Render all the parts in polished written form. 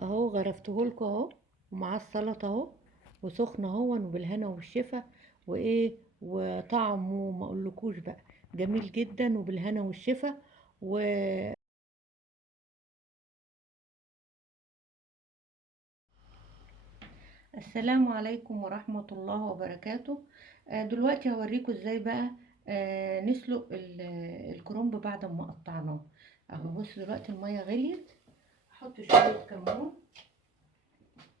اهو غرفتهولكوا اهو، ومعاه السلطه اهو، وسخنه اهو، وبالهنا والشفا. وايه، وطعمه ما اقولكوش بقى، جميل جدا وبالهنا والشفا. والسلام عليكم ورحمه الله وبركاته. دلوقتي هوريكم ازاي بقى نسلق الكرنب بعد ما قطعناه. اهو بص، دلوقتي الميه غليت، احط شويه كمون.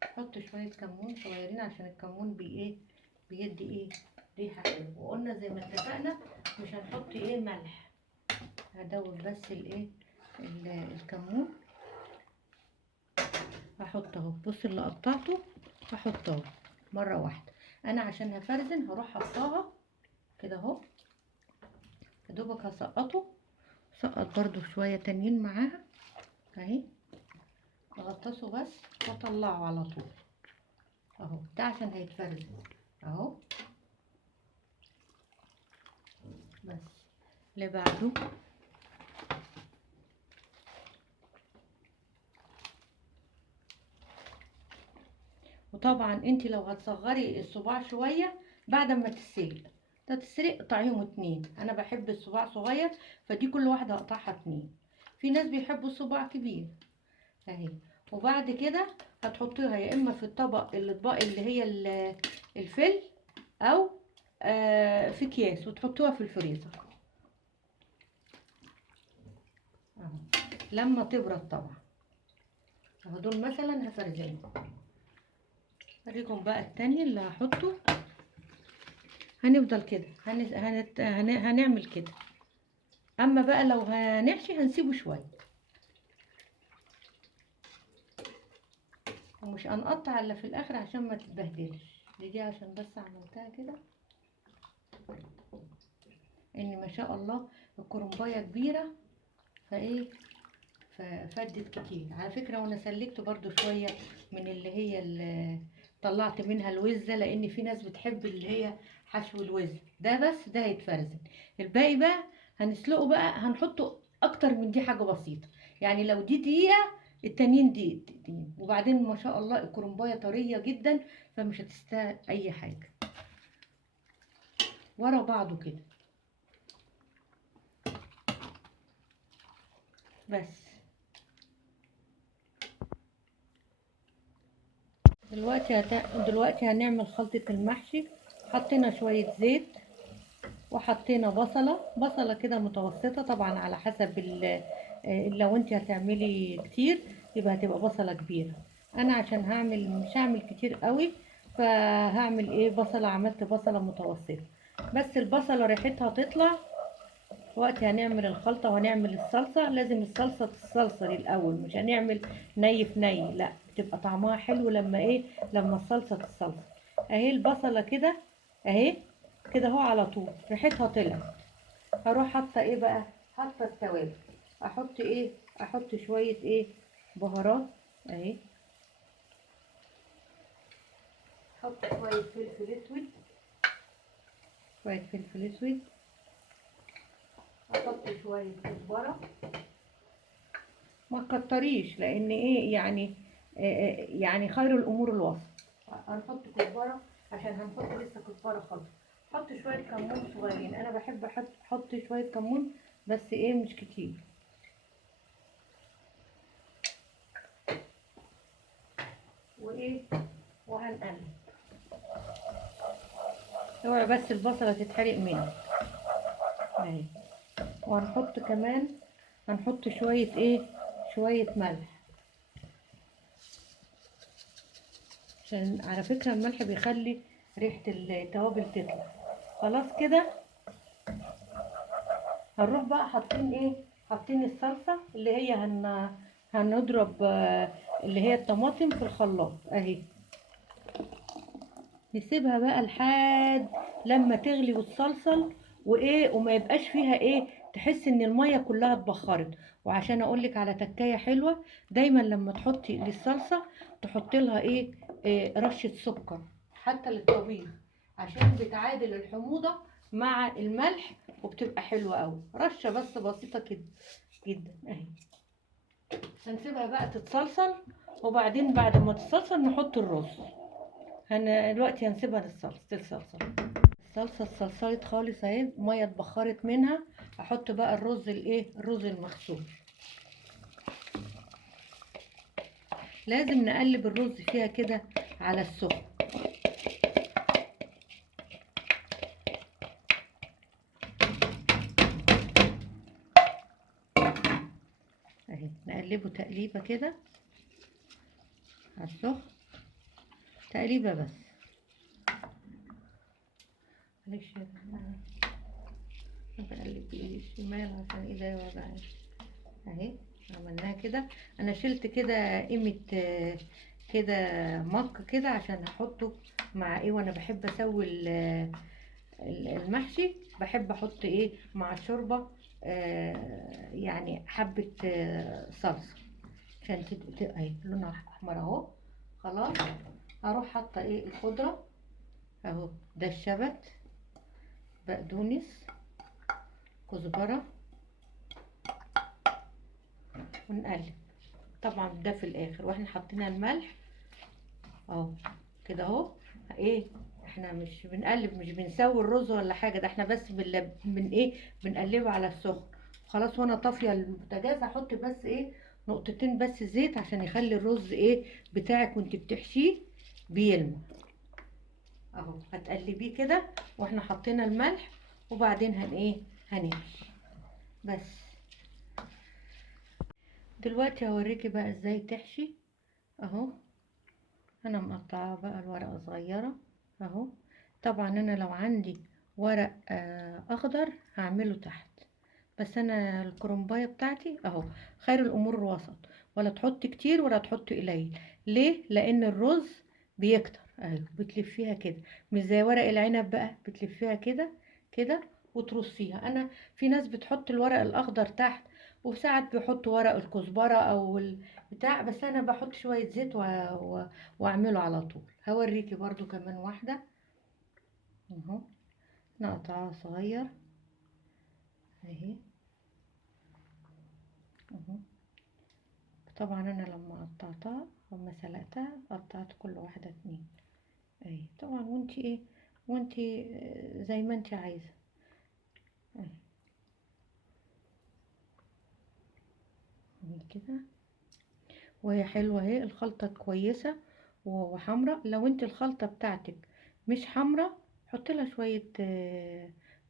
حط شويه كمون صغيرين عشان الكمون بيدي ريحه حلوه. وقلنا زي ما اتفقنا مش هنحط ملح، هدوب بس الكمون. هحط اهو، بص اللي قطعته هحط اهو مره واحده. انا عشان هفرزن هروح حطاها كده اهو، يا دوبك هسقطه. سقط برضو شويه تانيين معاها اهي، اغطسه بس واطلعه على طول اهو. ده عشان هيتفرزن اهو. بس اللي بعده وطبعا انت لو هتصغري الصباع شويه بعد ما تتسلق قطعيهم اتنين. انا بحب الصباع صغير، فدي كل واحده هقطعها اتنين. في ناس بيحبوا الصباع كبير اهي. وبعد كده هتحطيها يا اما في الاطباق اللي هي الفل، او في اكياس وتحطوها في الفريزر اهو لما تبرد طبعا. اهو دول مثلا هفرزنهم. اوريكم بقى التاني اللي هحطه. هنفضل كده هنعمل كده. اما بقى لو هنحشي هنسيبه شويه، ومش هنقطع الا في الاخر عشان ما تتبهدلش. دي عشان بس عملتها كده، ان ما شاء الله الكرنبايه كبيره ففدت كتير على فكره. وانا سلكت برضو شويه من اللي طلعت منها الوزه، لان في ناس بتحب اللي هي حشو الوزه ده. بس ده هيتفرزن. الباقي بقى هنسلقه بقى، هنحطه اكتر من دي حاجه بسيطه. يعني لو دي دقيقه، التانيين دقيقتين. وبعدين ما شاء الله الكرنبايه طريه جدا، فمش هتستاهل اي حاجه. ورا بعضه كده بس. دلوقتي هنعمل خلطة المحشي. حطينا شوية زيت، وحطينا بصلة كده متوسطة طبعا على حسب لو انت هتعملي كتير يبقى هتبقى بصلة كبيرة. انا عشان مش هعمل كتير قوي، فهعمل عملت بصلة متوسطة. بس البصلة ريحتها تطلع وقت هنعمل الخلطة وهنعمل الصلصة. لازم الصلصة تتصلصل الأول، مش هنعمل ني في ني، لا، بتبقى طعمها حلو لما الصلصة تتصلصل. اهي البصلة كده اهي، كده اهو على طول ريحتها طلعت. هروح حاطة بقى، حاطة التوابل. احط احط شوية بهارات اهي. احط شوية فلفل اسود، شوية فلفل اسود. احط شوية كزبرة، ما تكتريش، لان يعني يعني خير الامور الوسط. هنحط كزبره عشان هنحط لسه كزبره خالص. حط شويه كمون صغيرين، انا بحب احط شويه كمون بس مش كتير. وهنقلب. اوعي بس البصله تتحرق منك اهي. وهنحط كمان، هنحط شويه شويه ملح، عشان على فكره الملح بيخلي ريحه التوابل تطلع. خلاص كده. هنروح بقى حاطين الصلصة اللي هي هنضرب اللي هي الطماطم في الخلاط اهي. نسيبها بقى لحد لما تغلي وتصلصل وما يبقاش فيها تحس ان المية كلها اتبخرت. وعشان اقولك على تكاية حلوة، دايما لما تحطي للصلصة تحطي لها رشة سكر حتى للطبيخ، عشان بتعادل الحموضة مع الملح وبتبقى حلوة قوي. رشة بس بسيطة كده جدا اهي. هنسيبها بقى تتصلصل وبعدين بعد ما تتصلصل نحط الرز. دلوقتي هنسيبها تتصلصل. الصلصه اتصلصلت خالص اهي، ميه اتبخرت منها. احط بقى الرز الرز المغسول. لازم نقلب الرز فيها كده على السخن. اهي نقلبه تقليبه كده على السخن، تقليبه بس. معلش بقلب بايدي الشمال عشان ايدي وجعاني. اهي عملناها كده. انا شلت كده قيمه كده مك كده عشان هحطه مع وانا بحب اسوي المحشي. بحب احط مع الشوربه يعني حبه صلصه عشان اهي لونها احمر اهو. خلاص هروح حاطه الخضره اهو. ده الشبت، بقدونس، كزبره، ونقلب. طبعا ده في الاخر واحنا حاطين الملح اهو كده اهو. احنا مش بنقلب، مش بنسوي الرز ولا حاجه، ده احنا بس بنقلبه على السخن خلاص. وانا طافيه البوتاجاز هحط بس نقطتين بس زيت عشان يخلي الرز بتاعك وانت بتحشيه بيلمع اهو. هتقلبيه كده واحنا حطينا الملح، وبعدين هنحشي بس. دلوقتي هوريكي بقى ازاي تحشي اهو. انا مقطعه بقى الورقه صغيره اهو. طبعا انا لو عندي ورق اخضر هعمله تحت، بس انا الكرنبايه بتاعتي اهو. خير الامور الوسط، ولا تحط كتير ولا تحط قليل. ليه؟ لان الرز بيكتر اهو. بتلفيها كده مش زي ورق العنب بقى، بتلفيها كده كده وترصيها. انا في ناس بتحط الورق الاخضر تحت، وساعات بيحطوا ورق الكزبره او البتاع، بس انا بحط شويه زيت واعمله على طول. هوريكي برضو كمان واحده اهو. نقطعها صغير اهي اهو. طبعا انا لما قطعتها لما سلقتها قطعت كل واحده اتنين اهي. طبعا وانتي زي ما انتي عايزه اهي كده. وهي حلوه اهي، الخلطه كويسه وحمرا. لو انت الخلطه بتاعتك مش حمرا حط لها شويه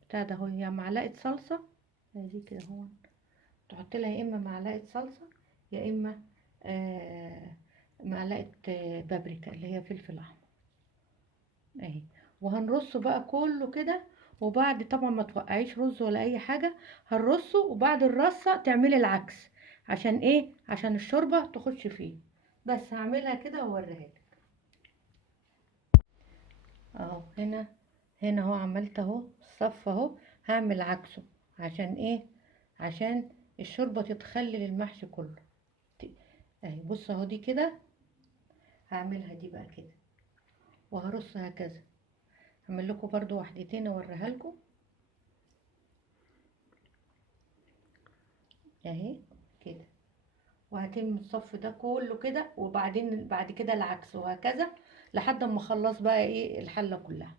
بتاع ده هو، يا معلقه صلصه دي كده هو. تحط لها يا اما معلقه صلصه يا اما آه، معلقه بابريكا اللي هي فلفل احمر اهي. وهنرصه بقى كله كده. وبعد طبعا ما توقعيش رز ولا اي حاجه، هنرصه وبعد الرصه تعملي العكس. عشان عشان الشوربه تخش فيه. بس هعملها كده واوريها لك اهو. هنا اهو عملت اهو الصف اهو. هعمل عكسه عشان عشان الشوربه تتخلل المحشي كله اهي. بص اهو دي كده هعملها دي بقى كده، وهرص هكذا. هعمل لكم برضو واحدتين اوريها لكم اهي كده. وهتم الصف ده كله كده، وبعدين بعد كده العكس وهكذا لحد ما اخلص بقى الحله كلها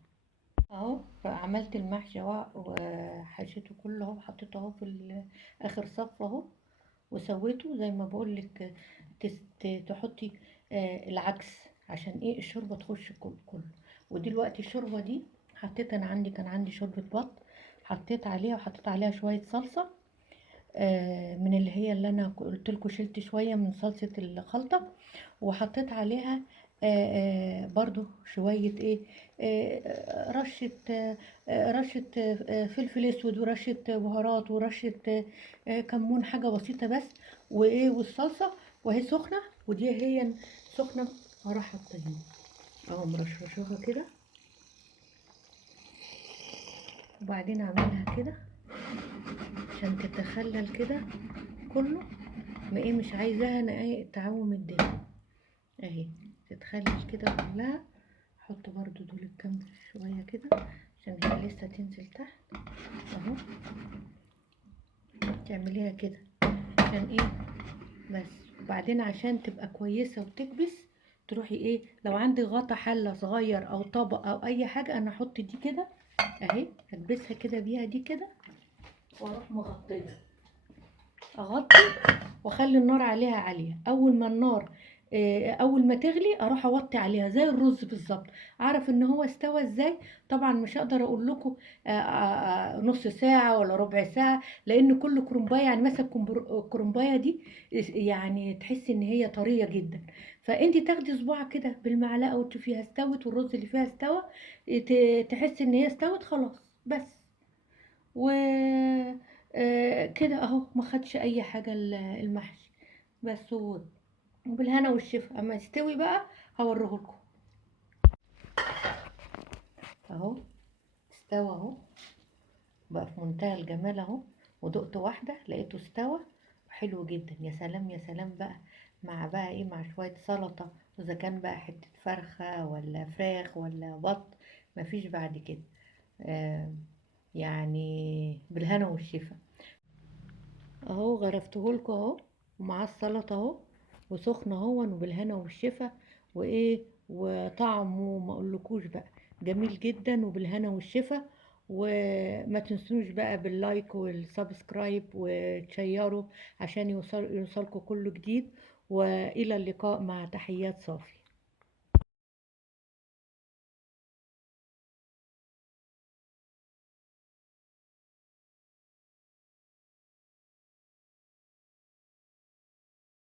اهو. عملت المحشي اهو وحشيته كله اهو، حطيته اهو في اخر صف اهو. وسويته زي ما بقول لك تحطي العكس عشان الشوربه تخش كله. ودلوقتي الشوربه دي حطيت، انا كان عندي شوربه بط، حطيت عليها وحطيت عليها شويه صلصه من اللي انا قلت لكم. شلت شويه من صلصه الخلطه وحطيت عليها برضو شويه رشه رشه فلفل اسود ورشه بهارات ورشه كمون، حاجه بسيطه بس. والصلصه وهي سخنه، ودي هي سخنه. هروح حاطاها اهو مرشرشوها كده، وبعدين اعملها كده عشان تتخلل كده كله. ما مش عايزاها انا تعوم الدنيا اهي. تتخلل كده كلها. احط برضو دول الجنب شويه كده عشان هي لسه تنزل تحت اهو. تعمليها كده عشان بس. وبعدين عشان تبقى كويسة وتكبس تروحي ايه، لو عندك غطا حلة صغير او طبق او اي حاجة، انا احط دي كده اهي، هكبسها كده بيها دي كده، واروح مغطية، اغطي واخلي النار عليها عالية. اول ما النار اول ما تغلي اروح اوطي عليها زي الرز بالظبط. اعرف ان هو استوى ازاي؟ طبعا مش هقدر اقول لكم نص ساعة ولا ربع ساعة، لان كل كرنباية يعني مثلا الكرنباية دي يعني تحسي ان هي طرية جدا، فانت تاخدي صباع كده بالمعلقة وتشوفيها استوت والرز اللي فيها استوى، تحسي ان هي استوت خلاص بس. و كده اهو ما خدش اي حاجة المحشي بس. وبالهنا والشفا، اما يستوي بقى هوريهولكم. اهو استوى اهو، بقى في منتهى الجمال اهو، ودقت واحدة لقيته استوى حلو جدا. يا سلام يا سلام بقى، مع بقى ايه، مع شوية سلطة، واذا كان بقى حتة فرخة ولا فراخ ولا بط، مفيش بعد كده. آه يعني بالهنا والشفا. اهو غرفتهولكوا اهو، ومعاه السلطه اهو، وسخن اهو، وبالهنا والشفا. وايه، وطعمه ما اقولكوش بقى جميل جدا، وبالهنا والشفا. وما تنسوش بقى باللايك والسبسكرايب وتشيروا عشان يوصلكوا كل جديد. والى اللقاء، مع تحيات صافي.